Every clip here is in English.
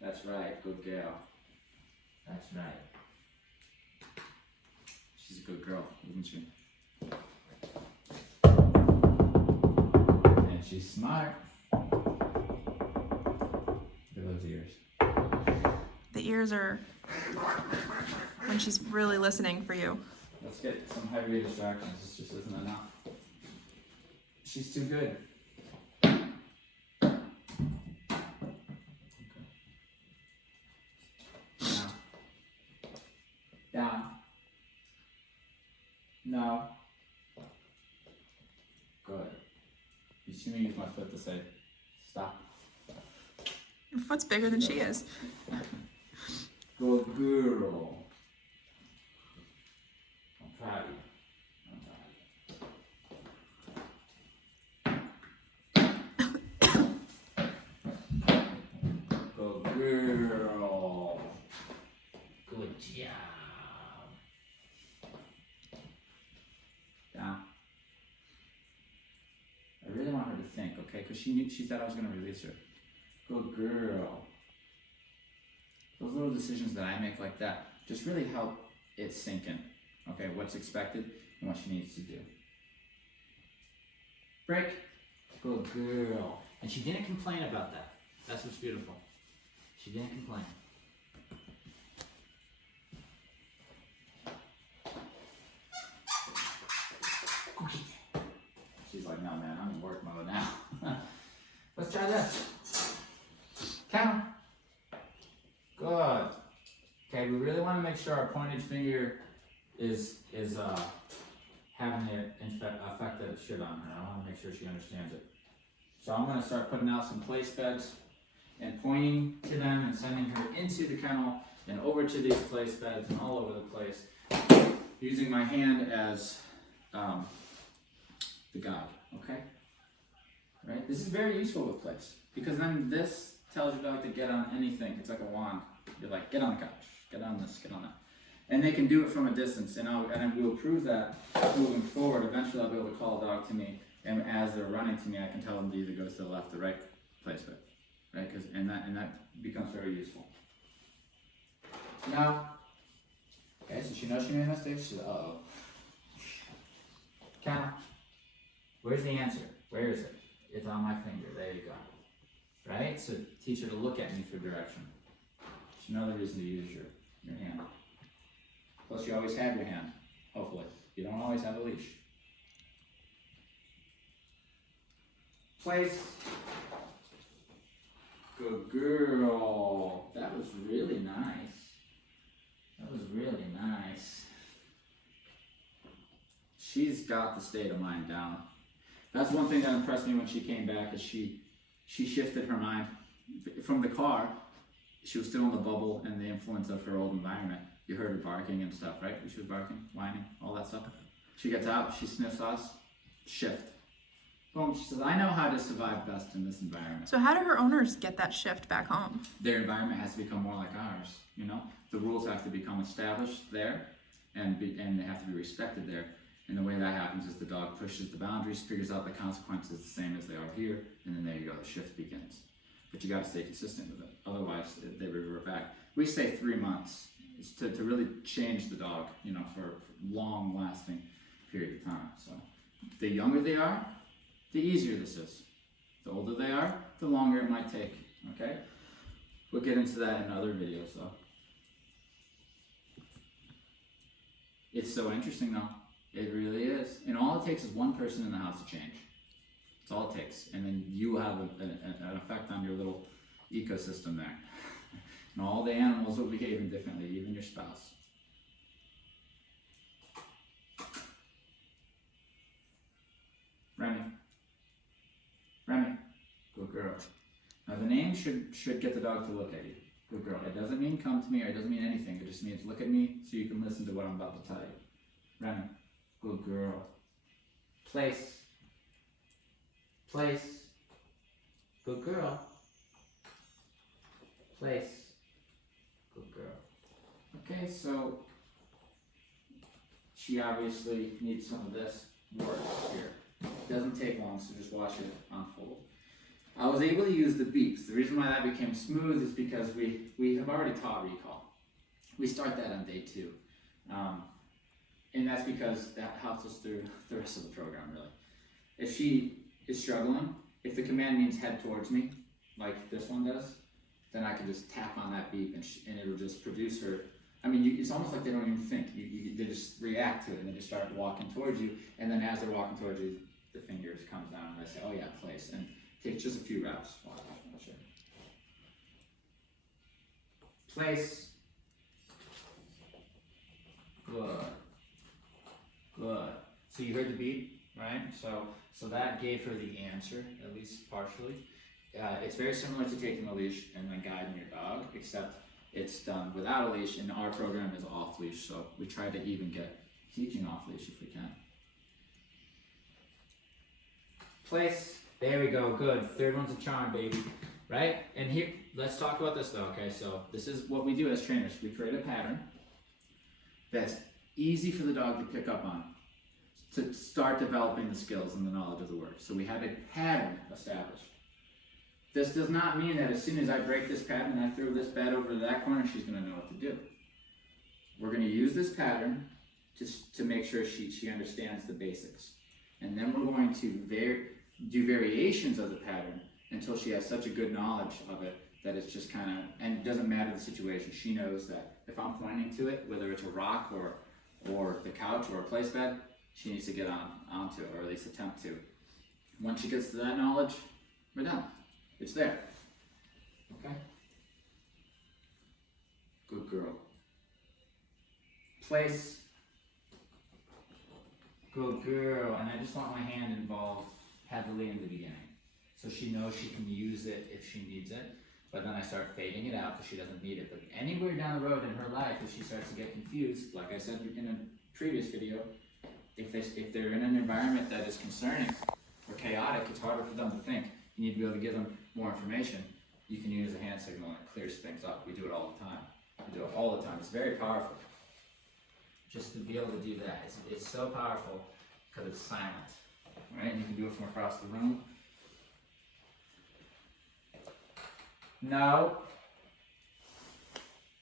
That's right, good girl. That's right. She's a good girl, isn't she? And she's smart. Look at those ears. The ears are when she's really listening for you. Let's get some heavy distractions. This just isn't enough. She's too good. Down. No. Good. You see me use my foot to say, stop. Your foot's bigger than she is. Good girl. I'm proud of you. Good girl. Good job. Down. I really want her to think, okay? Because she thought I was going to release her. Good girl. Those little decisions that I make like that just really help it sink in. Okay, what's expected and what she needs to do. Break. Good girl. And she didn't complain about that. That's what's beautiful. She didn't complain. She's like, no man, I'm in work mode now. Let's try this. Count. Good. Okay, we really want to make sure our pointed finger is having the effect that it should on her. I want to make sure she understands it. So I'm going to start putting out some place beds and pointing to them and sending her into the kennel and over to these place beds and all over the place, using my hand as the guide. Okay? Right? This is very useful with place because then this tells your dog to get on anything. It's like a wand. You're like, get on the couch, get on this, get on that. And they can do it from a distance, and we'll prove that moving forward. Eventually I'll be able to call a dog to me, and as they're running to me, I can tell them to either go to the left or right place bed. Right? And that becomes very useful. Now, okay, so she knows she made a mistake. She's uh-oh. Count. Where's the answer? Where is it? It's on my finger. There you go. Right? So teach her to look at me for direction. There's another reason to use your hand. Plus you always have your hand, hopefully. You don't always have a leash. Place. Good girl. That was really nice. That was really nice. She's got the state of mind down. That's one thing that impressed me when she came back is she shifted her mind. From the car, she was still in the bubble and the influence of her old environment. You heard her barking and stuff, right? She was barking, whining, all that stuff. She gets out, she sniffs us, shift. Boom, she says, I know how to survive best in this environment. So how do her owners get that shift back home? Their environment has to become more like ours, you know? The rules have to become established there and they have to be respected there. And the way that happens is the dog pushes the boundaries, figures out the consequences the same as they are here, and then there you go, the shift begins. But you gotta stay consistent with it, otherwise they revert back. We say 3 months to really change the dog, you know, for long lasting period of time. So the younger they are, the easier this is. The older they are, the longer it might take, okay? We'll get into that in other videos though. It's so interesting though. It really is. And all it takes is one person in the house to change. That's all it takes. And then you will have an effect on your little ecosystem there. And all the animals will behave differently, even your spouse. Remi. Remi. Good girl. Now the name should get the dog to look at you. Good girl. It doesn't mean come to me or it doesn't mean anything. It just means look at me so you can listen to what I'm about to tell you. Remi. Good girl. Place. Place. Good girl. Place. Good girl. Okay, so she obviously needs some of this work here. It doesn't take long, so just watch it unfold. I was able to use the beeps. The reason why that became smooth is because we have already taught recall. We start that on day 2. And that's because that helps us through the rest of the program, really. If she is struggling, if the command means head towards me, like this one does, then I can just tap on that beep and it'll just produce her. I mean, it's almost like they don't even think. They just react to it and they just start walking towards you. And then as they're walking towards you, the fingers comes down and I say, oh yeah, place. And it takes just a few reps. Watch, I'll show you. Place. Good. Good. So you heard the beep, right? So that gave her the answer, at least partially. It's very similar to taking a leash and then guiding your dog, except it's done without a leash, and our program is off leash, so we try to even get teaching off leash if we can. Place. There we go. Good. Third one's a charm, baby. Right? And here, let's talk about this though, okay? So this is what we do as trainers. We create a pattern that's easy for the dog to pick up on, to start developing the skills and the knowledge of the word. So we have a pattern established. This does not mean that as soon as I break this pattern and I throw this bat over to that corner, she's going to know what to do. We're going to use this pattern to make sure she understands the basics. And then we're going to do variations of the pattern until she has such a good knowledge of it that it's just kind of, and it doesn't matter the situation. She knows that if I'm pointing to it, whether it's a rock or the couch or a place bed, she needs to get onto it, or at least attempt to. Once she gets to that knowledge, we're done. It's there. Okay? Good girl. Place. Good girl. And I just want my hand involved heavily in the beginning. So she knows she can use it if she needs it. But then I start fading it out because she doesn't need it. But anywhere down the road in her life, if she starts to get confused, like I said in a previous video, if they're in an environment that is concerning or chaotic, it's harder for them to think. You need to be able to give them more information. You can use a hand signal and it clears things up. We do it all the time. We do it all the time. It's very powerful. Just to be able to do that. It's so powerful because it's silent. Right? And you can do it from across the room. No.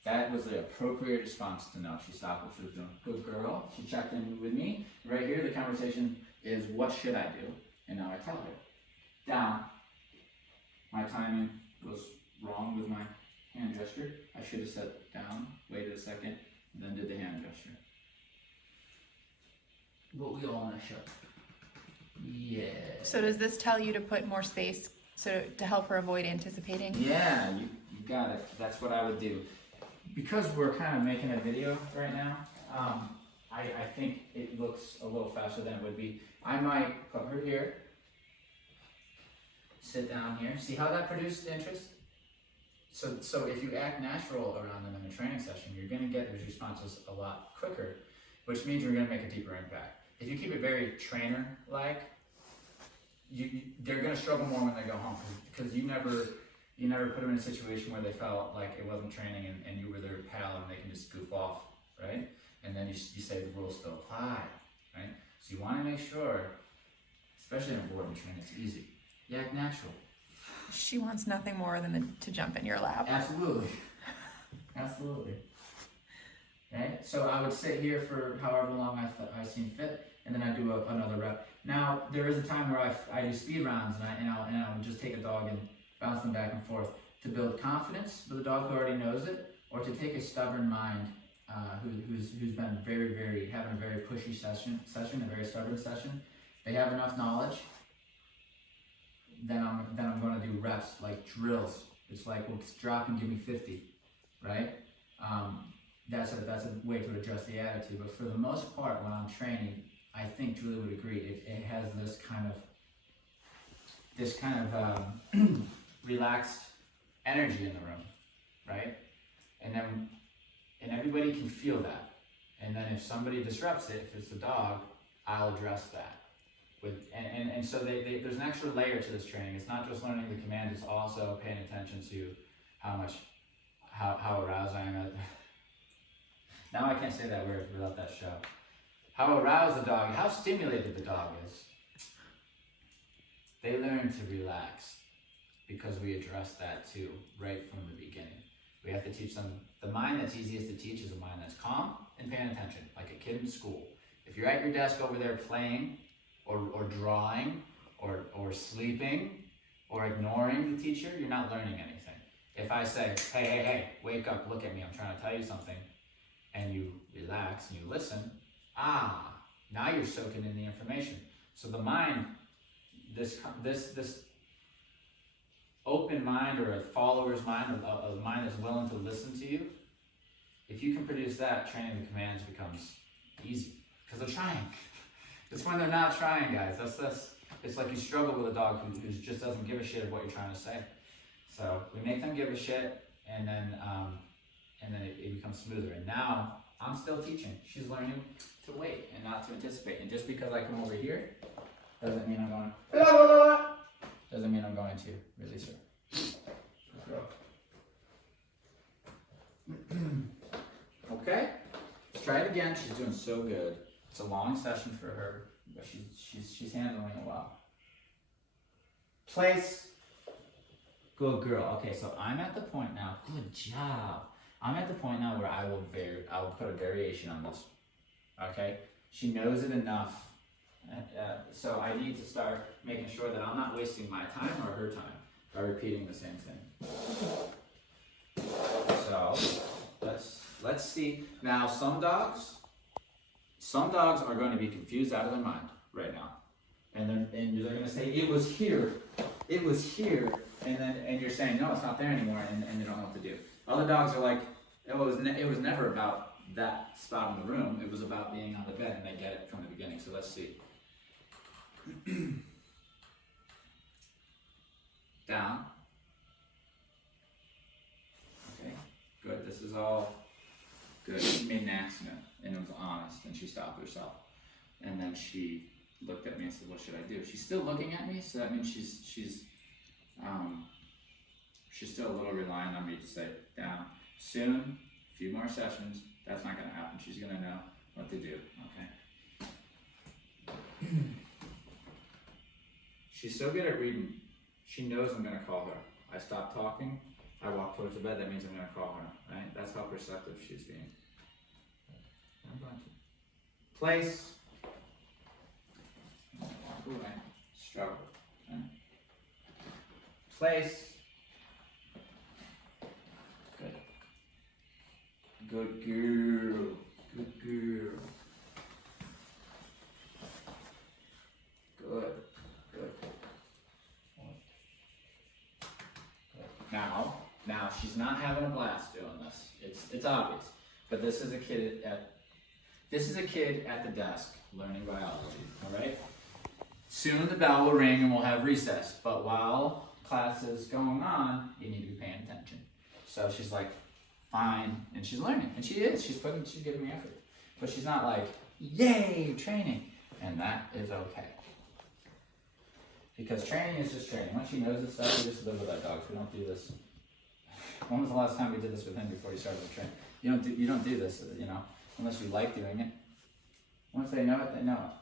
That was the appropriate response to no. She stopped what she was doing. Good girl. She checked in with me. Right here, the conversation is, what should I do? And now I tell her. Down. My timing was wrong with my hand gesture. I should have said down, waited a second, and then did the hand gesture. But we all mess up. Yeah. So does this tell you to put more space to help her avoid anticipating? Yeah, you got it. That's what I would do. Because we're kind of making a video right now, I think it looks a little faster than it would be. I might put her here, sit down here. See how that produced interest? So if you act natural around them in a training session, you're going to get those responses a lot quicker, which means you're going to make a deeper impact. If you keep it very trainer-like, they're going to struggle more when they go home because you never put them in a situation where they felt like it wasn't training and you were their pal and they can just goof off, right? And then you say the rules still apply, right? So you want to make sure, especially in boarding training, it's easy. You act natural. She wants nothing more than to jump in your lap. Absolutely. Absolutely. Right? So I would sit here for however long I seem fit, and then I do another rep. Now, there is a time where I do speed rounds, and I'll just take a dog and bounce them back and forth to build confidence with a dog who already knows it, or to take a stubborn mind who's been having a very pushy session, a very stubborn session. They have enough knowledge. Then I'm going to do reps like drills. It's like, well, drop and give me 50, right? That's a way to address the attitude. But for the most part, when I'm training, I think Julie would agree. It has this kind of relaxed energy in the room, right? And everybody can feel that. And then if somebody disrupts it, if it's the dog, I'll address that. So there's an extra layer to this training. It's not just learning the command, it's also paying attention to how aroused I am. Now I can't say that word without that show. How aroused the dog, how stimulated the dog is. They learn to relax. because we address that too, right from the beginning. We have to teach them, the mind that's easiest to teach is a mind that's calm and paying attention, like a kid in school. If you're at your desk over there playing, or drawing, or sleeping, or ignoring the teacher, you're not learning anything. If I say, hey, wake up, look at me, I'm trying to tell you something, and you relax and you listen, now you're soaking in the information. So the mind, this open mind, or a follower's mind, or a mind that's willing to listen to you, if you can produce that, training the commands becomes easy, because they're trying. It's when they're not trying, guys. That's it's like you struggle with a dog who just doesn't give a shit of what you're trying to say. So we make them give a shit, and then it becomes smoother. And now I'm still teaching. She's learning to wait and not to anticipate. And just because I come over here doesn't mean I'm going. Doesn't mean I'm going to release her. Okay, let's try it again. She's doing so good. It's a long session for her, but she's handling it well. Place. Good girl. Okay, so I'm at the point now. Good job. I'm at the point now where I will put a variation on this. Okay, she knows it enough. So I need to start making sure that I'm not wasting my time or her time by repeating the same thing. So let's see. Now some dogs are going to be confused out of their mind right now, and they're going to say it was here, and you're saying no, it's not there anymore, and they don't know what to do. Other dogs are like, it was never about that spot in the room. It was about being on the bed, and they get it from the beginning. So let's see. Down. Okay, good. This is all good. She made an accident, and it was honest, and she stopped herself. And then she looked at me and said, "What should I do?" She's still looking at me, so that means she's still a little reliant on me to say down. Soon, a few more sessions, that's not going to happen. She's going to know what to do. Okay. She's so good at reading. She knows I'm going to call her. I stop talking. I walk towards the bed. That means I'm going to call her. Right? That's how perceptive she's being. I'm going to place. Walk away. Struggle. Okay. Place. Good. Good girl. Good girl. Good. Good. Now she's not having a blast doing this. It's obvious. But this is a kid at the desk learning biology. All right. Soon the bell will ring and we'll have recess. But while class is going on, you need to be paying attention. So she's like, fine, and she's learning, and she is. She's giving me effort. But she's not like, yay, training, and that is okay. Because training is just training. Once she knows this stuff, we just live with our dogs. We don't do this. When was the last time we did this with him before he started to train? You don't do this, unless you like doing it. Once they know it, they know it.